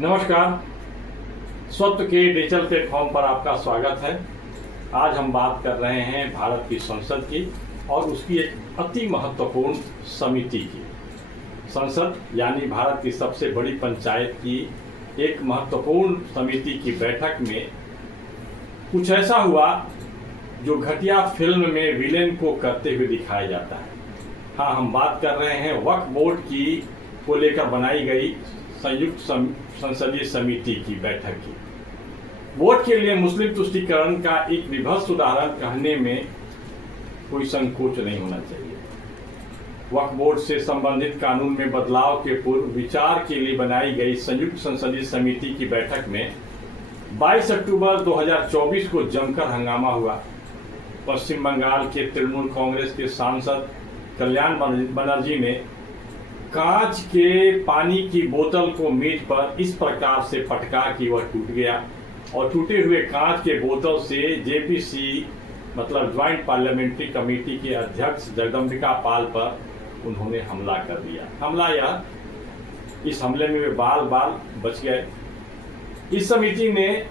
नमस्कार। स्वत्व के डिजिटल प्लेटफॉर्म पर आपका स्वागत है। आज हम बात कर रहे हैं भारत की संसद की और उसकी एक अति महत्वपूर्ण समिति की। संसद यानी भारत की सबसे बड़ी पंचायत की एक महत्वपूर्ण समिति की बैठक में कुछ ऐसा हुआ जो घटिया फिल्म में विलेन को करते हुए दिखाया जाता है। हाँ, हम बात कर रहे हैं वक्फ बोर्ड की को लेकर बनाई गई संयुक्त संसदीय समिति की बैठक की। वोट के लिए मुस्लिम तुष्टीकरण का एक विभत्स उदाहरण कहने में कोई संकोच नहीं होना चाहिए। वक्फ बोर्ड से संबंधित कानून में बदलाव के पूर्व विचार के लिए बनाई गई संयुक्त संसदीय समिति की बैठक में 22 अक्टूबर 2024 को जमकर हंगामा हुआ। पश्चिम बंगाल के तृणमूल कांग्रेस के सांसद कल्याण बनर्जी ने कांच के पानी की बोतल को मेज पर इस प्रकार से पटका कि वह टूट गया और टूटे हुए कांच के बोतल से जेपीसी मतलब ज्वाइंट पार्लियामेंट्री कमेटी के अध्यक्ष जगदम्बिका पाल पर उन्होंने हमला कर दिया। हमला यह, इस हमले में वे बाल बच गए। इस समिति ने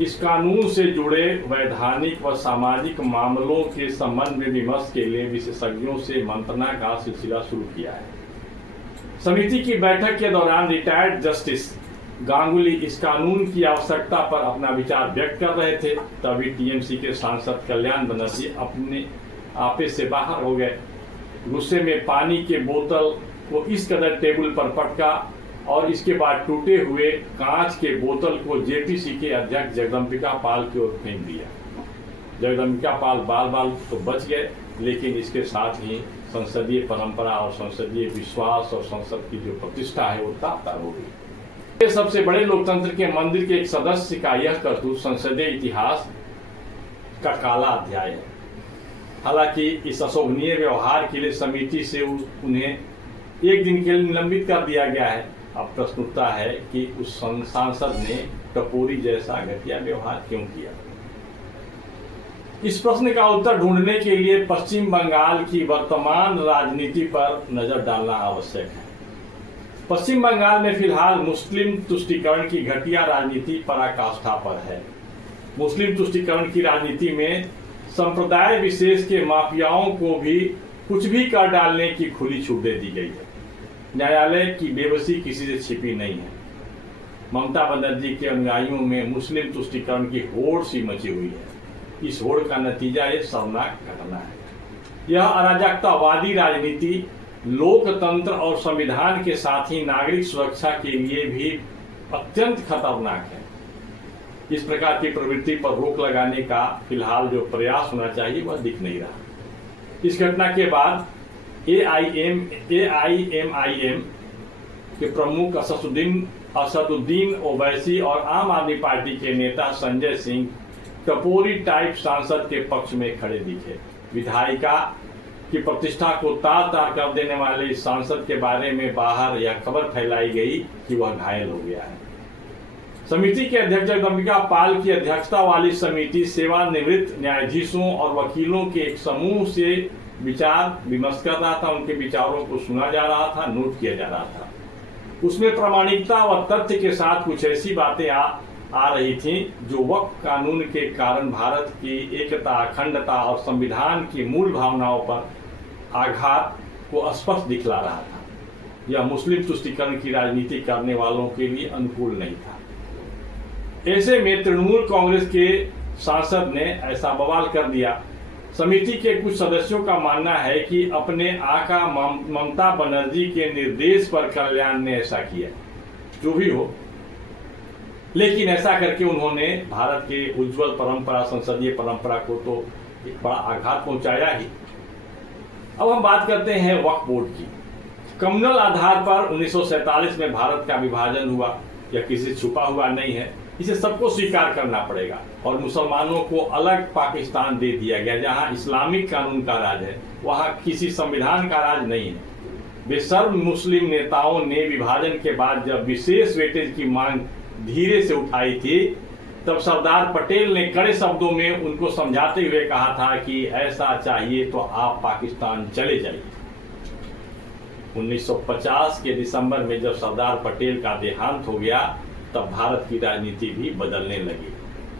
इस कानून से जुड़े वैधानिक व सामाजिक मामलों के संबंध में विमर्श के लिए विशेषज्ञों से मंत्रणा का सिलसिला शुरू किया है। समिति की बैठक के दौरान रिटायर्ड जस्टिस गांगुली इस कानून की आवश्यकता पर अपना विचार व्यक्त कर रहे थे। तभी टीएमसी के सांसद कल्याण बनर्जी अपने आपे से बाहर हो गए। गुस्से में पानी के बोतल को इस कदर टेबल पर पटका और इसके बाद टूटे हुए कांच के बोतल को जेपीसी के अध्यक्ष जगदम्बिका पाल की ओर फेंक दिया। जगदम्बिका पाल बाल तो बच गए, लेकिन इसके साथ ही संसदीय परंपरा और संसदीय विश्वास और संसद की जो प्रतिष्ठा है वो तार हो गई। ये सबसे बड़े लोकतंत्र के मंदिर के एक सदस्य का यह करतूत संसदीय इतिहास का काला अध्याय है। हालांकि इस अशोभनीय व्यवहार के लिए समिति से उन्हें एक दिन के लिए निलंबित कर दिया गया है। अब प्रश्न उठता है कि उस सांसद ने टपोरी जैसा घटिया व्यवहार क्यों किया। इस प्रश्न का उत्तर ढूंढने के लिए पश्चिम बंगाल की वर्तमान राजनीति पर नजर डालना आवश्यक है। पश्चिम बंगाल में फिलहाल मुस्लिम तुष्टीकरण की घटिया राजनीति पराकाष्ठा पर है। मुस्लिम तुष्टीकरण की राजनीति में संप्रदाय विशेष के माफियाओं को भी कुछ भी कर डालने की खुली छूट दे दी गई है। न्यायालय की बेबसी किसी से छिपी नहीं है। ममता बनर्जी के अनुयायियों में मुस्लिम तुष्टीकरण की होड़ सी मची हुई है। इस होड़ का नतीजा ये शर्मनाक घटना है। यह अराजकतावादी राजनीति लोकतंत्र और संविधान के साथ ही नागरिक सुरक्षा के लिए भी अत्यंत खतरनाक है। इस प्रकार की प्रवृत्ति पर रोक लगाने का फिलहाल जो प्रयास होना चाहिए वह दिख नहीं रहा। इस घटना के बाद एआईएमआईएम के प्रमुख असदुद्दीन ओवैसी और आम आदमी पार्टी के नेता संजय सिंह टपोरी टाइप सांसद के पक्ष में खड़े दिखे। विधायिका की प्रतिष्ठा को तार कर देने वाले इस सांसद के बारे में बाहर यह खबर फैलाई गई कि वह घायल हो गया है। समिति के अध्यक्ष जगदम्बिका पाल की अध्यक्षता वाली समिति सेवानिवृत्त न्यायाधीशों और वकीलों के एक समूह से विचार विमर्श कर रहा था। उनके विचारों को सुना जा रहा था, नोट किया जा रहा था। उसमें प्रामाणिकता व तथ्य के साथ कुछ ऐसी बातें आ रही थी जो वक्फ कानून के कारण भारत की एकता, अखंडता और संविधान की मूल भावनाओं पर आघात को स्पष्ट दिखला रहा था। यह मुस्लिम तुष्टीकरण की राजनीति करने वालों के लिए अनुकूल नहीं था। ऐसे में तृणमूल कांग्रेस के सांसद ने ऐसा बवाल कर दिया। समिति के कुछ सदस्यों का मानना है कि अपने आका ममता बनर्जी के निर्देश पर कल्याण ने ऐसा किया। जो भी हो, लेकिन ऐसा करके उन्होंने भारत के उज्जवल परंपरा, संसदीय परंपरा को तो एक बड़ा आघात पहुंचाया ही। अब हम बात करते हैं वक्फ बोर्ड की। कम्युनल आधार पर 1947 में भारत का विभाजन हुआ। यह किसी से छुपा हुआ नहीं है, इसे सबको स्वीकार करना पड़ेगा। और मुसलमानों को अलग पाकिस्तान दे दिया गया, जहां इस्लामिक कानून का राज है, वहां किसी संविधान का राज नहीं है। बेशर्म मुस्लिम नेताओं ने विभाजन के बाद जब विशेष वेटेज की मांग धीरे से उठाई थी, तब सरदार पटेल ने कड़े शब्दों में उनको समझाते हुए कहा था कि ऐसा चाहिए तो आप पाकिस्तान चले जाइए। 1950 के दिसंबर में जब सरदार पटेल का देहांत हो गया तब भारत की राजनीति भी बदलने लगी।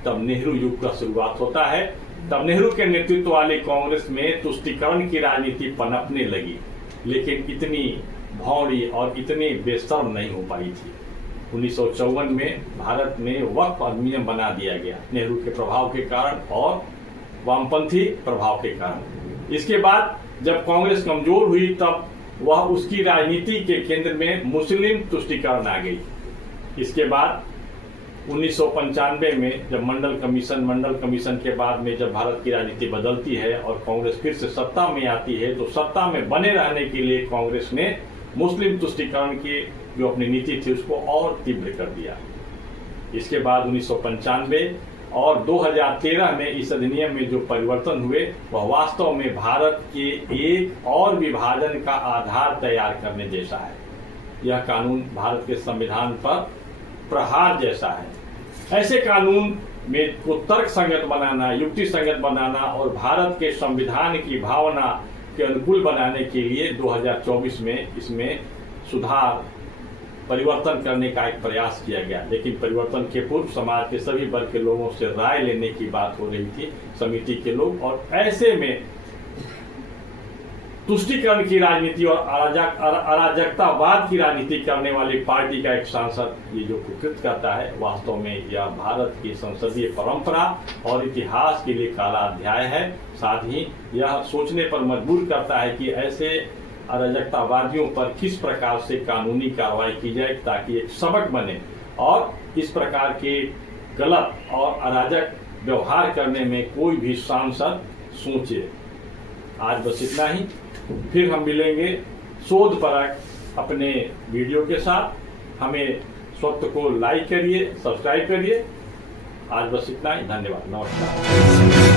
तब नेहरू युग का शुरुआत होता है। तब नेहरू के नेतृत्व वाली कांग्रेस में तुष्टीकरण की राजनीति पनपने लगी, लेकिन इतनी भौरी और इतनी बेशर्म नहीं हो पाई थी। 1954 में भारत में वक्फ अधिनियम बना दिया गया, नेहरू के प्रभाव के कारण और वामपंथी प्रभाव के कारण। इसके बाद जब कांग्रेस कमजोर हुई तब वह उसकी राजनीति के केंद्र में मुस्लिम तुष्टीकरण आ गई। इसके बाद 1995 में जब मंडल कमीशन के बाद में जब भारत की राजनीति बदलती है और कांग्रेस फिर से सत्ता में आती है, तो सत्ता में बने रहने के लिए कांग्रेस ने मुस्लिम तुष्टीकरण की जो अपनी नीति थी उसको और तीव्र कर दिया। इसके बाद 1995 और 2013 में इस अधिनियम में जो परिवर्तन हुए वह वास्तव में भारत के एक और विभाजन का आधार तैयार करने जैसा है। यह कानून भारत के संविधान पर प्रहार जैसा है। ऐसे कानून में को तर्क संगत बनाना, युक्ति संगत बनाना और भारत के संविधान की भावना के अनुकूल बनाने के लिए 2024 में इसमें सुधार परिवर्तन करने का एक प्रयास किया गया। लेकिन परिवर्तन के पूर्व समाज के सभी वर्ग के लोगों से राय लेने की बात हो रही थी, समिति के लोग, और ऐसे में तुष्टीकरण की राजनीति और अराजकतावाद की राजनीति करने वाली पार्टी का एक सांसद ये जो कुकृत करता है, वास्तव में यह भारत की संसदीय परंपरा और इतिहास के लिए काला अध्याय है। साथ ही यह सोचने पर मजबूर करता है कि ऐसे अराजकतावादियों पर किस प्रकार से कानूनी कार्रवाई की जाए ताकि एक सबक बने और इस प्रकार के गलत और अराजक व्यवहार करने में कोई भी सांसद सोचे। आज बस इतना ही, फिर हम मिलेंगे शोधपरक अपने वीडियो के साथ। हमें स्वतः को लाइक करिए, सब्सक्राइब करिए। आज बस इतना ही, धन्यवाद, नमस्कार।